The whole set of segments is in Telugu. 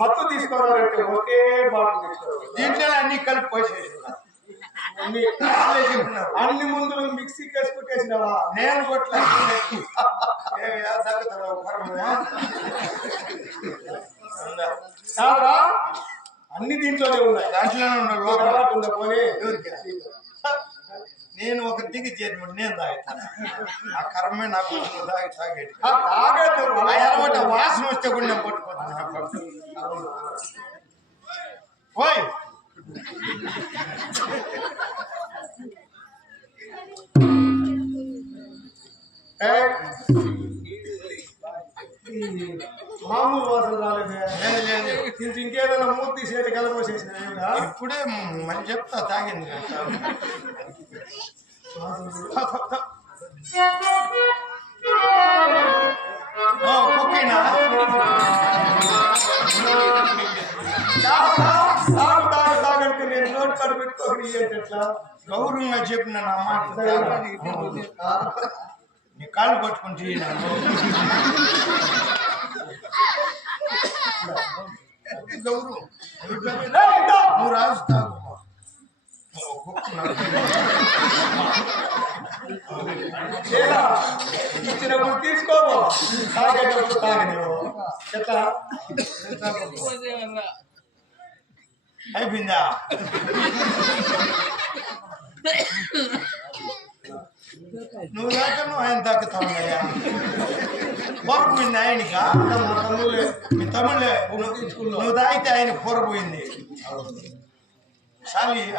మత్తు తీసుకోవాలంటే ఒకే బాటిల్ తీసుకోవాలి. దీంట్లో అన్ని కలిపి పోసేసిన అన్ని ముందులు మిక్సీ కేసి కొట్టేసినావా? నేను కొట్లా అన్ని దీంట్లోనే ఉన్నాయి. దాంట్లోనే ఉందా పోనీ? నేను ఒక దిగి చేరి నేను తాగుతాను. ఆ కర్మే నాకు తాగేది అలవాటు. వాసన వస్తే కూడా నేను పట్టుకోతాను. ఓయ్ మామూలు వాసన రాలేదు. ఇంకేదైనా మూర్తి చేతి కలపోసేసిన ఇప్పుడే మళ్ళీ చెప్తా తాగింది. కుక్కినా తాగంటే నేను నోట్ కాడ పెట్టుకోకరి ఎట్లా? గౌరవంగా చెప్పిన నా మాట నీ కాళ్ళు పట్టుకుంటే గౌరవం నువ్వు రాజుతావు. ఇచ్చినప్పుడు తీసుకోవు, తాగేటప్పుడు తాగనివ్వు. ఎట్లా అయిపోయిందా? నువ్వు దాకా నువ్వు ఆయన తాకుతావుయ్యా. పొరపోయింది ఆయనకా? మీ తమ్ముళ్ళే నువ్వు తాగితే ఆయన పొరపోయింది. చాలు ఇక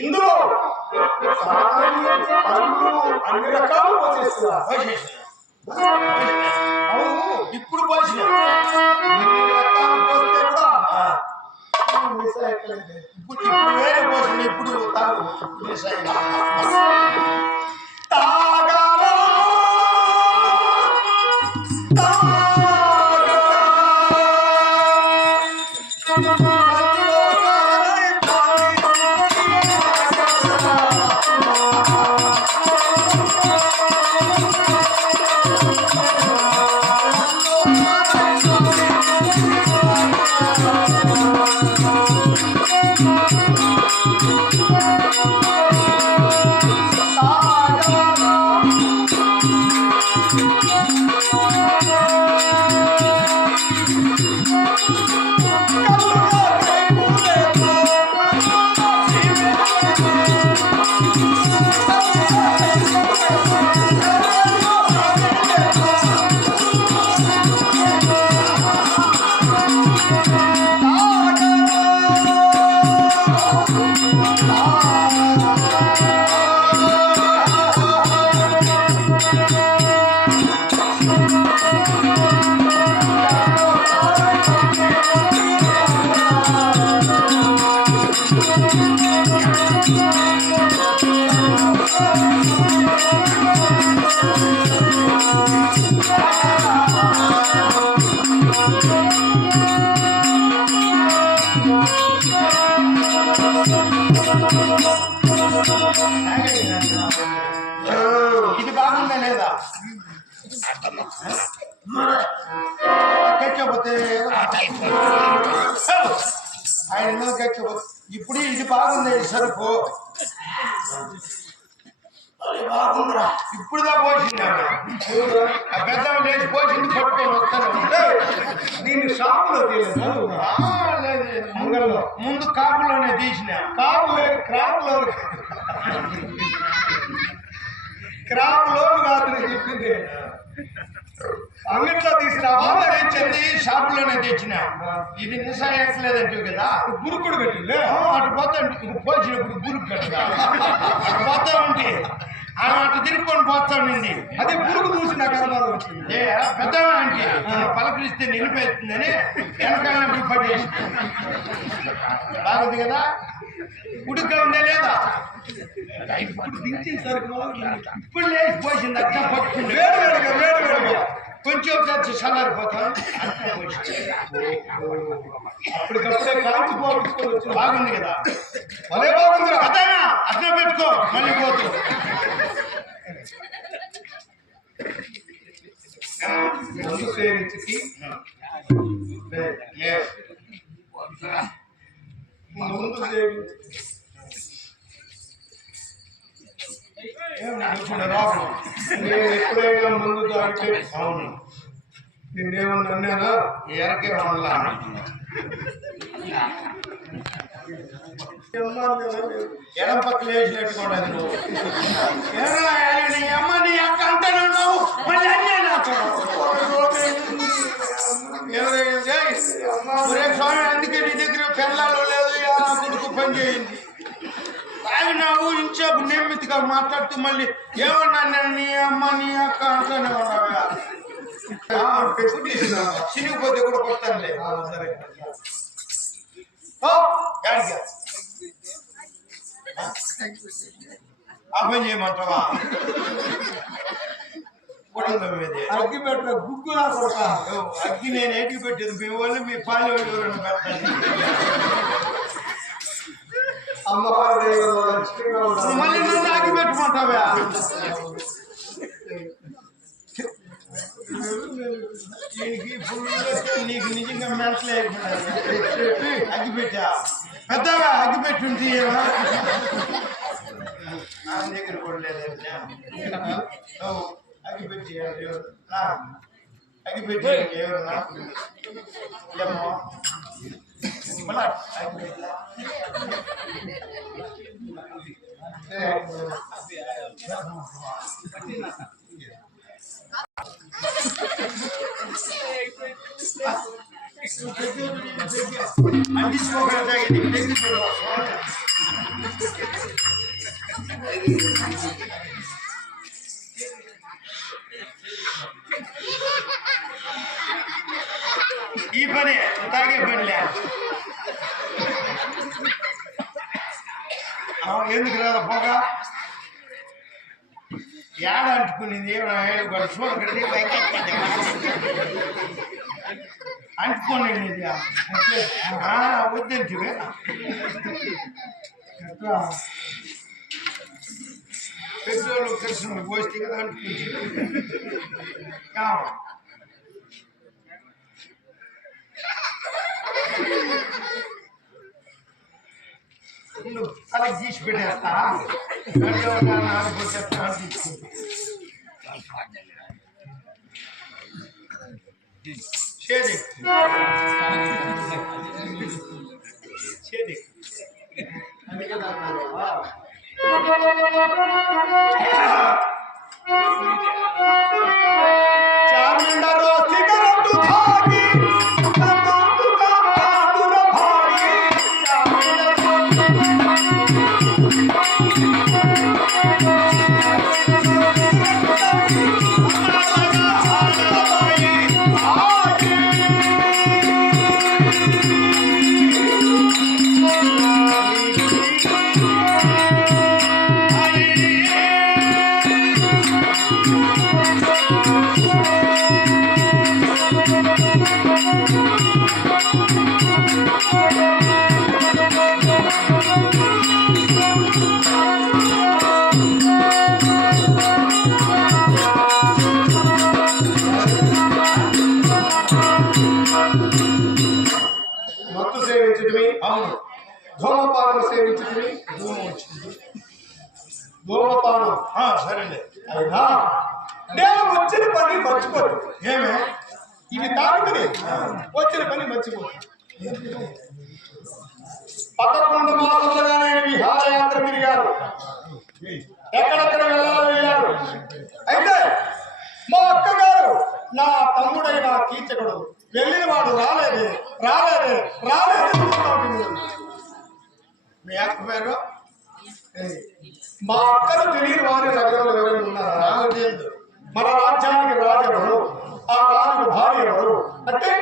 ఇందులో అన్ని రకాలు ఇప్పుడు పోసిన ఇప్పుడు వేరే పోసిన ఇప్పుడు తాగు తాగరా ఇది బాగుందా లేదా గెచ్చపోతే ఆయన గెచ్చపోతే ఇప్పుడు ఇది బాగుంది సరుకు బాగుందిరా ఇప్పుడుదా పోసింది ఆ పెద్ద లేచి పోసింది పట్టుకొని వస్తాను దీన్ని షాపులో ముందు కాపులోనే తీసిన క్రాప్ లోన్ కాదు నేను చెప్పింది అంగట్లో తీసినావా తెచ్చింది షాపులోనే తెచ్చిన ఇది నిశా ఎక్కలేదంటే కదా గురుకుడు పెట్టింది అటు పోతా ఇది పోసినప్పుడు గురుకు కట్టదా అటు పోతా ఉంటే ఆమె అటు తిరుక్కొని పోతానండి అదే గురుకు చూసి నాకు అనుమానం వచ్చింది పెద్దవా అంటే పలకరిస్తే నిలిపేస్తుందని వెనకాల పడేసి బాగుంది కదా ఉడుక ఉండే లేదా ఇప్పుడు దించేసరికి ఇప్పుడు లేచి పోసింది అట్లా పట్టుకుంది వేడుగా కొంచెం వచ్చి చల్లారిపోతాను అప్పటికప్పుడే కాల్చి పోగొట్టుకొని వచ్చి బాగుంది కదా అదే బాగుంది అదేనా అట్లా పెట్టుకో మళ్ళీ పోతు ముందు సేవించి ముందు సేవించి నేను ఎప్పుడైనా ముందు తాగితే అవును నిన్నేమన్నా అన్నానా ఎరకే ఉండలా ఎడం పక్కన వేసినట్టుకోండి అది నువ్వు నీ అమ్మ నీ అక్క అంటానే ఉన్నావు మళ్ళీ అన్నీ నాకు ఒరే స్వామి అందుకే నీ దగ్గర పెళ్ళాలో లేదు నా కొడుకు పని చేయింది తాగినావు ఇంచేపు నియమితిగా మాట్లాడుతూ మళ్ళీ ఏమన్నా నేను నీ అమ్మ నీ అక్క అంటానే ఉన్నావా చినిగిపోతే కూడా కొట్టానులే సరే ఆ పని చేయమంటావా అగ్గి పెట్టిన గుగ్గు నా కొడక అగ్గి నేను ఏటికి పెట్టేది మీ వాళ్ళు మీ పాలు ఎవరైనా పెట్టండి మళ్ళీ నన్ను అగ్గి పెట్టమంటావా నీకు నిజంగా మెంటలే అగ్గిపెట్టా పెద్దగా అగ్గిపెట్టుంటే నా దగ్గర కూడా లేదు అగ్గిపెట్టి అగ్గిపెట్టి ఎవరన్నా ఏమో ఈ పని తాగే పనిలే ఎందుకు రాదా పోగా ఏడ అంటుకునింది చూడకండి అంటుకోండి వద్దంటే పెద్దోళ్ళు కృష్ణుడు పోస్తే కదా అంటుకుంటుంది అలా గీసి పెట్టేస్తా చేది చేది చామిండలో సిగరెట్టు తాగి కన్నుగా కాదుర భాగి మత్తు సేవించటమే అవును ధూమపానం సేవించటమే ధూమం వచ్చింది ధూమపానం సరేలే అయినా నేను వచ్చిన పని మర్చిపోదు ఏమే ఇవి తాగుతుంది వచ్చిన పని మర్చిపోదు 11 మాసాలుగా నేను విహారయాత్ర తిరిగాను ఎక్కడెక్కడ వెళ్ళారు అయితే మా అక్కగారు నా తమ్ముడైన కీచకుడు వెళ్ళిన వాడు రాలేదే మీ అక్క పేరు మా అక్కను తెలియని వారి నగరంలో ఎవరైనా ఉన్నారా నాకు తెలియదు మన రాజ్యానికి రాజు ఎవరు ఆ రాజు భార్య ఎవరు అంటే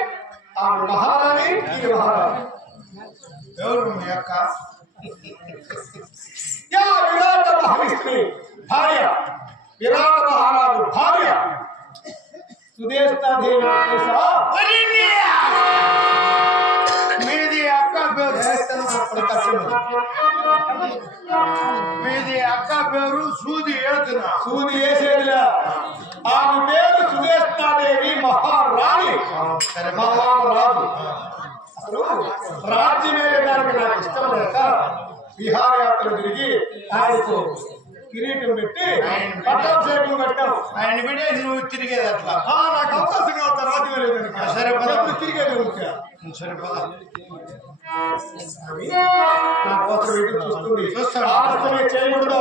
ఆమె మహారాణి ఈ మహారాణి ఎవరు మీ అక్క యా విరాట మహావిష్ణుని భార్య విరాట మహారాజు భార్య సుదేష్టాదేవి మీది అక్క పేరు మీది అక్క పేరు సూది ఏతున్నా సూది వేసేదిలా ఆమె పేరు సుదేష్టాదేవి మహారాణి సరే మహారాజు అసలు రాజ్యం వేయడానికి నాకు ఇష్టం లేక విహారయాత్ర తిరిగి ఆయనకు కిరీటం పెట్టి పట్టాభిషేకం కట్టాం ఆయన బిడ్డ నువ్వు తిరిగేది అట్లా నాకు అవకాశంగా ఒక రాజ్యం లేదు సరే పద. తిరిగేది ముఖ్య సరే పద నా కోసం ఎదురు చూస్తుంది చూస్తాను. ఆలస్యమే చేయకూడదు